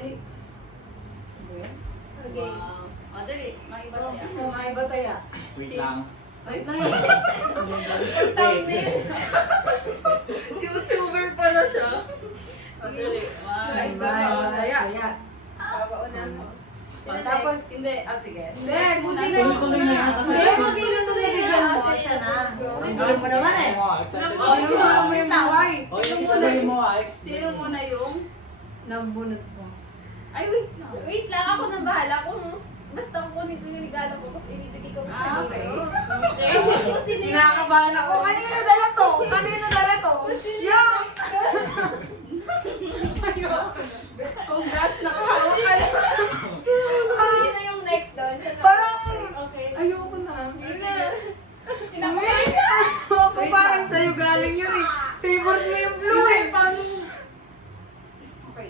Dali. Okay. Wow. O, dali. Maiba tayo. May iba tayo. Wait lang. Wait lang. Thumbnail. YouTuber pala siya. O, dali. May Maiba. iba Kaya. tayo. Babauna mo. Tapos, Hindi. Sige. hindi, kung sino. Tuloy-tuloy na yan. Hindi, kung sino to nilagyan mo, siya na. Ang galing mo naman eh. Excited Oh, na sino siya. mo yung buhay? Oh, explain mo Sino muna yung... Nabunot mo. Ay, wait lang. Wait lang, ako nang bahala kung basta kunin ko yung regalo ko tapos inibigay ko sa Okay. Kung sino yung Kinakabahan ako. Kanino dala to? Kanino dala to? Yuck! Congrats, nakahawak ka na. Yun na yung next doon. Parang, Okay. ayoko na. Yun na. Uy, ako parang sa'yo galing yun eh. Favorite mo yung blue eh. Okay.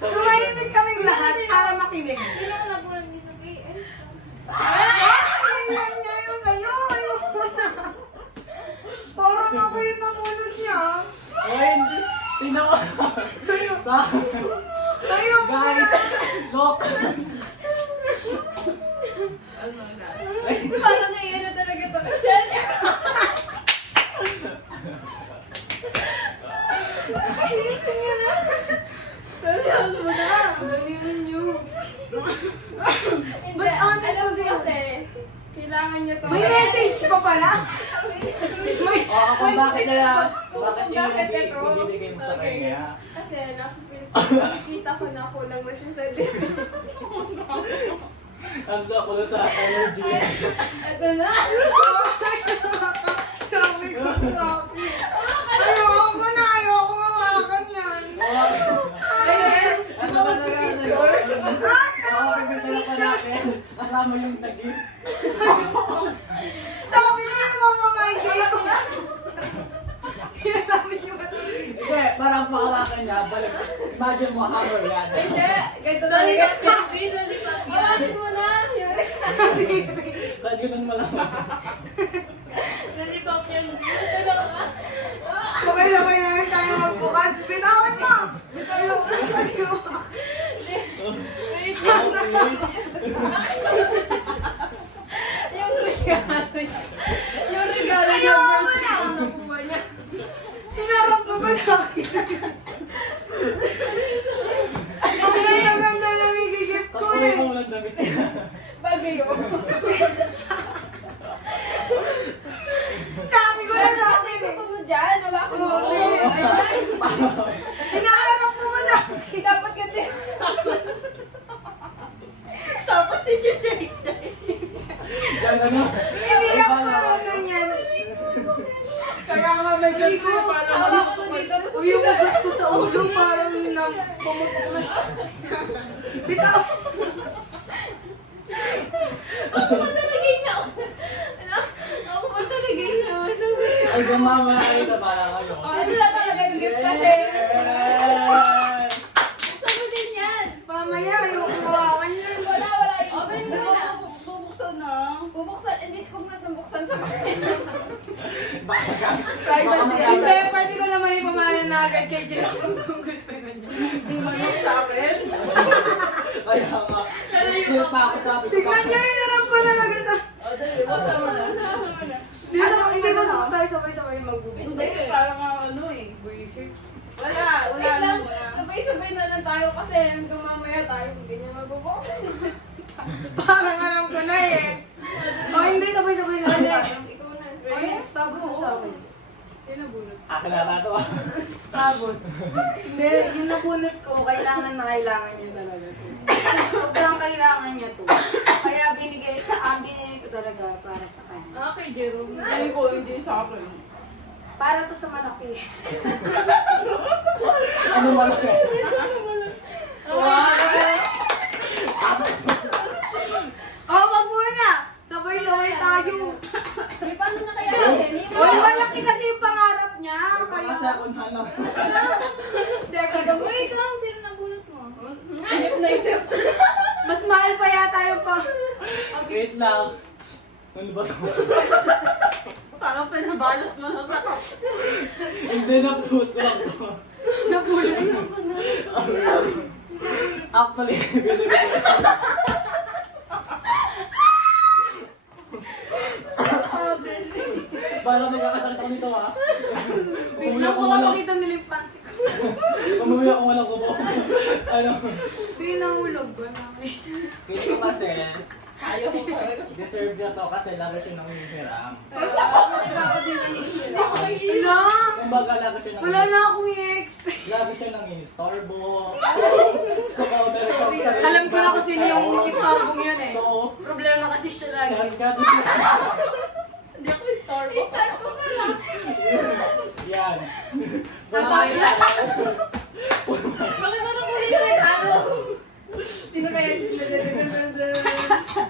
Tumahimik kaming lahat para makinig. Sino ang nabunan ni Sophie? Yan niya yung sa'yo. Ayoko na. Parang ako yung namunod niya. Oh, hindi. Tingnan ko. Sa... Ayoko na. Guys, look. Ano na? Parang ngayon na talaga ito. Chelsea! Dalihan mo na. Dalihan niyo. Hindi, Ba't ano alam kasi ko kasi, kailangan nyo to. May message pa pala. May, Kung bakit kaya... Kung Bakit bakit yung ito? ibibigay mo sa kanya? Kasi nakikita ko na kulang na siya sa dibdib. Ang kulo sa energy. Ito na. sabi ko, sabi. Ayoko na, ayoko mawakan yan. Ano ba na picture? Oo, bibigyan pa natin. Kasama yung tagip. Sabi ko yung mga maigay ko. Ginamit niyo ba ito? Hindi, parang pahawakan niya. Balik. Imagine mo, hammer yan. Hindi, ganito talaga siya. Hawakin mo na. Yung Kahit ganun mo lang. Sabay-sabay na lang tayo magbukas. Bitawan mo! Bitawan mo! Wait lang. Yung regalo niya. Yung regalo niya. Ayoko First na. time nakuha niya. Hinarap mo ba sa akin? Ang ganda ng igigip ko Patuloy eh. mo lang damit niya. Bagay yun. Sabi ko na sa Kasi akin eh. susunod dyan. Hawakan mo. Okay. Ayan. Hinaharap mo ba sa akin? Dapat kasi. Tapos si Shakes niya. Yan ano. Hindi ako marunong yan. Kaya nga may ganito para Hawakan mo dito. Tapos Uy, yung ugat ko sa ulo parang pumutok na siya. Bitaw! ako pa talagay niya. Ako pa talagay niya. Ay, gumama kayo na parang ano. Ano na talaga yung gift kasi. Yeah! Buksan mo din yan. Mamaya, ayoko mawakan yan. Wala yung Okay, buksan hindi na. na. Bubuksan na. Bubuksan, hindi ko natin buksan sa bahay. Hindi, pwede ko naman ipamahalan na agad kay Jerome kung gusto na niya. Hindi man yung sa akin. Kaya nga. Still pa ako sabi ko. Tignan niya, hinarap pa talaga ito. O, dali. Buksan mo na. Hindi ba sa tayo sabay-sabay magbubukas? Hindi, parang ano eh. Buisit. Wala Wait lang, lang muna. sabay-sabay na lang tayo kasi hanggang mamaya tayo kung ganyan mabubuksan. Parang alam ko na eh. Oh, hindi, sabay-sabay na lang Hindi, tayo. ikaw na. Ay, tabot na sa akin. Yun nabunot. Akin na ba ito? Tabot. Hindi, yung nabunot ko, kailangan na kailangan niya talaga to. Sobrang kailangan niya to. Kaya binigay ko talaga para sa kanya. Ah, kay Jerome. Hindi ko, hindi sa akin. Para to sa malaki. Ano man siya? Wow! Oh, wag muna! Sabay-sabay tayo. May paano na kaya yan? Uy, malaki kasi yung pangarap niya. Kaya, Kasi ako na lang. second, Wait lang, sino nabunot mo? Inip na inip. mas mahal pa yata yung pang... Wait lang. Ano ba ito? Parang pinabalot mo na sa Hindi na put ko lang to. Nabunot. Ayoko na. Actually, binibili. Bala magkakasalit ako dito ha. Biglang ko makita nila yung panty ko. Umuwi ako walang kubo. Ano? Hindi nahulog ko namin. Pili ko kasi, Ayaw ko talaga. deserve niya to kasi lagi siya nang hinihiram. Wala! Kumbaga lagi siya nang Wala na akong i-expect. lagi siya nang inistorbo. So, Alam ko na kasi yung istorbong yun eh. So, Problema kasi siya lagi. Gabi siya. Hindi ako istorbo. Start ko ka lang. Yan. Sasabi na. Bakit ano ko Ano? Sino kaya?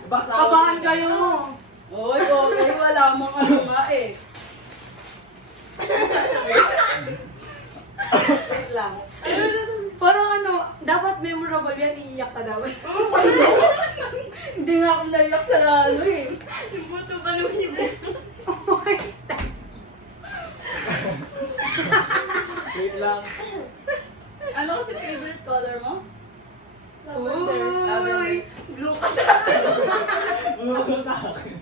Basta Kabahan kayo. Oy, okay, wala mong ano nga eh. Wait lang. Parang ano, dapat memorable yan, iiyak ka dapat. Hindi nga ako naiyak sa ano eh. Yung buto ba naman yung wait lang. Ano kasi favorite color mo? Uy! Blue ka sa akin. Bulungan sa akin.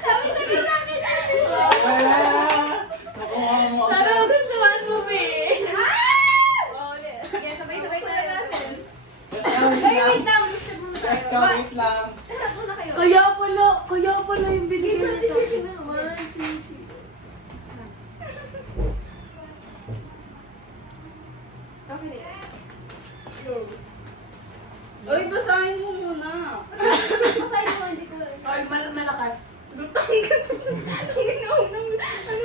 Sabi ko din sa akin. Wala! Nakuha mo ako. Sana magustuhan mo, be. Oh, yeah. Sige, sabay-sabay ko na natin. Basta Ay, wait wait lang. lang. Gusto mo na tayo. Basta wait lang. Sarap mo na kayo. Kaya pala yung binigay niya sa akin. Okay. Oy, basahin mo muna. Masahin mo, hindi ko. Ay, malakas.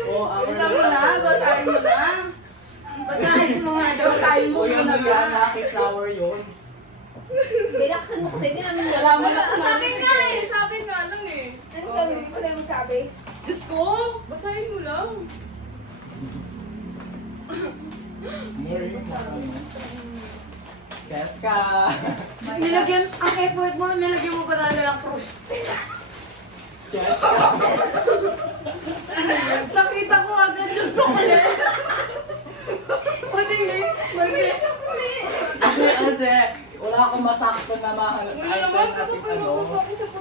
Oh, Isa mo na, basahin mo na. Basahin mo nga daw. Basahin mo Kuya muna mo yan, na. aking flower yun. Bilaksan mo kasi, hindi namin Wala mo na. Sabi nga eh. Sabi nga lang eh. Ano sabi? Hindi ko lang sabi. Diyos ko, basahin mo lang. Jessica! Nilagyan, ang effort mo, nilagyan mo pa talaga ng krus. Jessica! Nakita ko agad yung sukli. Patingin. Hindi kasi, wala akong masakto na mahanap Wala item naman, at ako ano.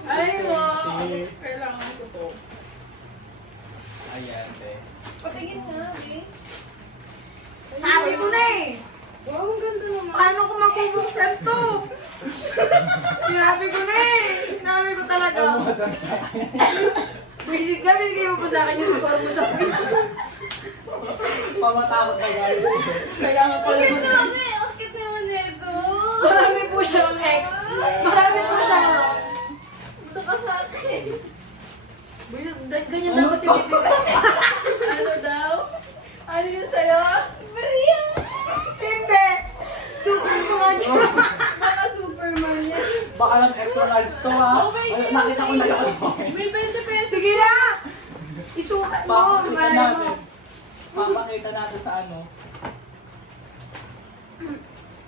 Ay, wow. Kailangan ko to. Ayan, te. Patingin na, eh. Sabi ko na eh. Wow, ang ganda naman. Paano ko mabubuksan to? Sinabi ko na eh. Sinabi ko talaga. Ano ba sa akin? Basic ka, binigay mo pa sa akin yung score mo sa quiz. Pamatakot na guys. Kaya nga pala Bakit ko naman eh? Bakit naman nito? Marami po siyang X. Marami po siyang wrong. Ito ka sa akin. Ganyan dapat ibibigay. ano daw? Ano yun sa'yo? Maria! Hindi. Super ko nga niya. Baka Superman yan. Baka lang extra large to ha. Oh my God, Nakita ko na yun. May 20 pesos. Sige na. Isukat mo. Papakita Malay natin. mo. Papakita natin sa ano.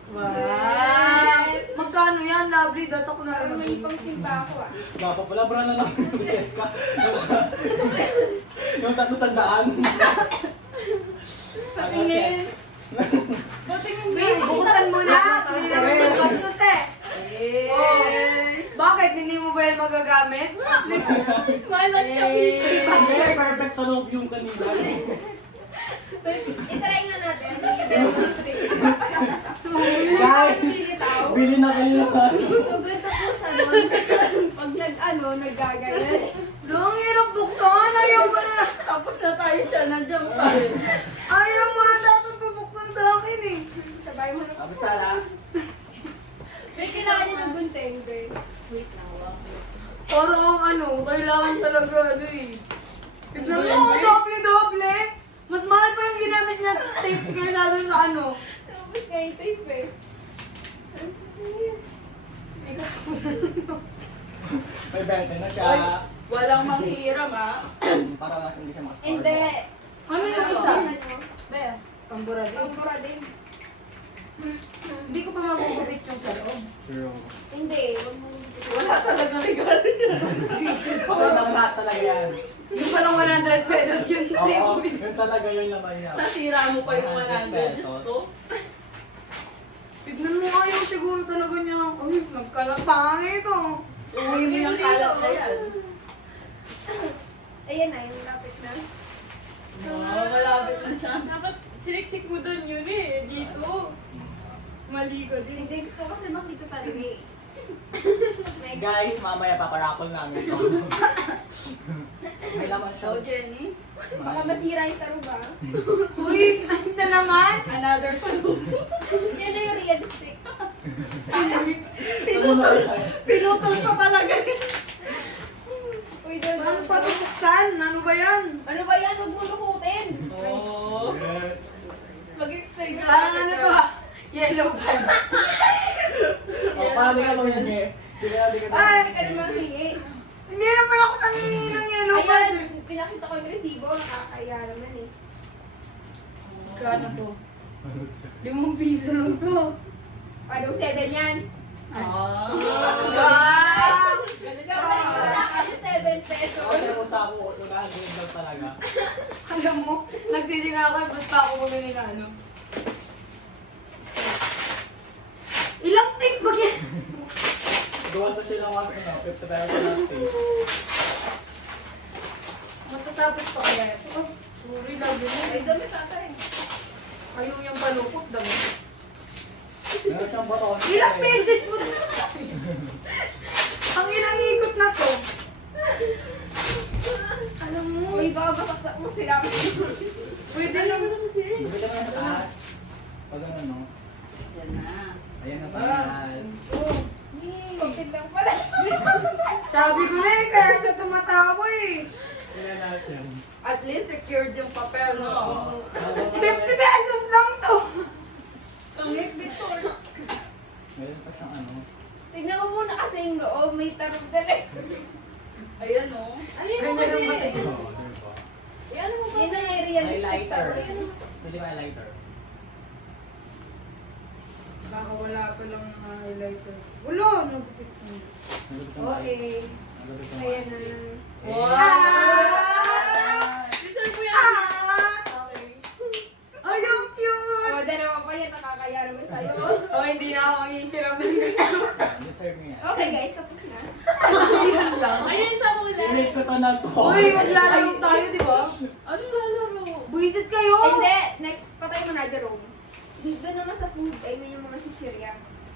Wow. Magkano yan? Lovely. Data ko na rin Parang may pangsimba ako ah. Baka pala bra na lang yung Jessica. Yung 300. Patingin. Patingin Wait, nga. buksan mo na. Hindi naman ito bastos eh. Eh. Oh. Bakit? Hindi mo ba yan magagamit? Smile at siya. Hindi, perfect to love yung kanina. I-try nga natin. I-demonstrate. Guys, Pilitaw. bili na kayo ng So, ganito po siya doon. Pag naggaganan. Ang hirap buksan. Ayaw mo na. Tapos na tayo siya, nandiyan pa rin. Ayaw mo na dapat pabuksan sa akin eh. Sabay mo na. Tapos sana. May kailangan niya ng gunting, babe. Parang ang ano, kailangan talaga ano eh. Tignan mo, doble-doble. Mas mahal pa yung ginamit niya sa tape kaysa doon sa ano. Tapos kayo tape eh. May 20 na siya. Ay, walang manghihiram ah. Para mas hindi siya makastorbo. Hindi. Ano yung isa? Ano? Bea, pambura din. Pangkura din. Hindi ko pa magugupit yung sa loob. True. Hindi. Huwag mo Wala talagang regalo yan. Okay lang lahat talaga yan. Yung palang 100 pesos yung Oo, tape. yun talaga yung laman niya. Nasira mo pa yung 100. Diyos ko. Tignan mo nga yung siguro talaga niya, ay, nagkalapangin ito. Uwi mo yung kalat na yan. Ayan na, yung lapit na. Oo, malapit na siya. Dapat siliksik mo doon yun eh. Dito. Mali ko din. Hindi, gusto ko kasi makita talaga eh. Next. Guys, mamaya paparapol namin ito. May laman siya. So, Jenny, Baka masira yung taruga. Uy, ano na naman? another soup. Yan na yung realistic. Pinutol pa talaga. Uy, doon. Ano pa ito buksan? Ano ba yan? Ano ba yan? Huwag mo lukutin. Oo. Mag-explain ka. Parang ano ba? Yellow card. Oh, paano ka mag-hingi? Hindi ka Ay, ka naman hingi. Hindi naman ako nangingi ng yellow card. Ayan, pinakita ko yung resibo. Nakakaya naman eh. Kano to? 5 piso lang to. Anong 7 yan? Ah. Wow! Ganun Ikaw ka. na wala kasi 7 pesos. Kasi usapo ko, unahan din daw talaga. Alam mo, nagsisinga ako, basta ako bumili na ano. Ilang tape ba yan? Gawa sa silang 50 tayo sa natin. Matatapos pa kaya ito. Oh, sorry, lagi mo. Ay, dami tatay. Ayaw niyang palukot, dami. Meron siyang baton. Ilang beses mo? Ang ilang ikot na to. Alam mo, Uy, baka masaksak mo sila. pwede lang. Bigyan ka na sa taas. Pag ano, no? Yan na. Ayan na pangalan. Oh, Pagpit lang pala. sabi ko na eh, kaya ito tumatawa eh. Tingnan natin. At least secured yung papel, no? 50 pesos lang to. Ang Victor. Meron pa siyang ano. Tignan mo muna kasi yung loob. May tarong dali. Ayan, no? Ayan, Ganyan kasi. ang mati. Oh, diba? Yan mo ba? Yan ang realistic. Highlighter. tarong. Pwede ba highlighter? Baka wala pa lang ng highlighter. Wala, nagpit mo. Nalulog ka Okay. Nalulog ka Ayan na lang. Wow! Deserve mo yan. Okay. Ay, ang cute! O, dalawa pa yan. Nakakaya naman sa'yo. Oh, hindi na ako maghihiram ng ganito. Deserve mo yan. Okay guys, tapos na. Ayan, isa mo lang. Init ko to na to. Uy, maglalaro tayo, di ba? Ano lalaro? Buisit kayo! Hindi, next patay mo na, Jerome. Dito naman sa food, ay may yung mga chichirya.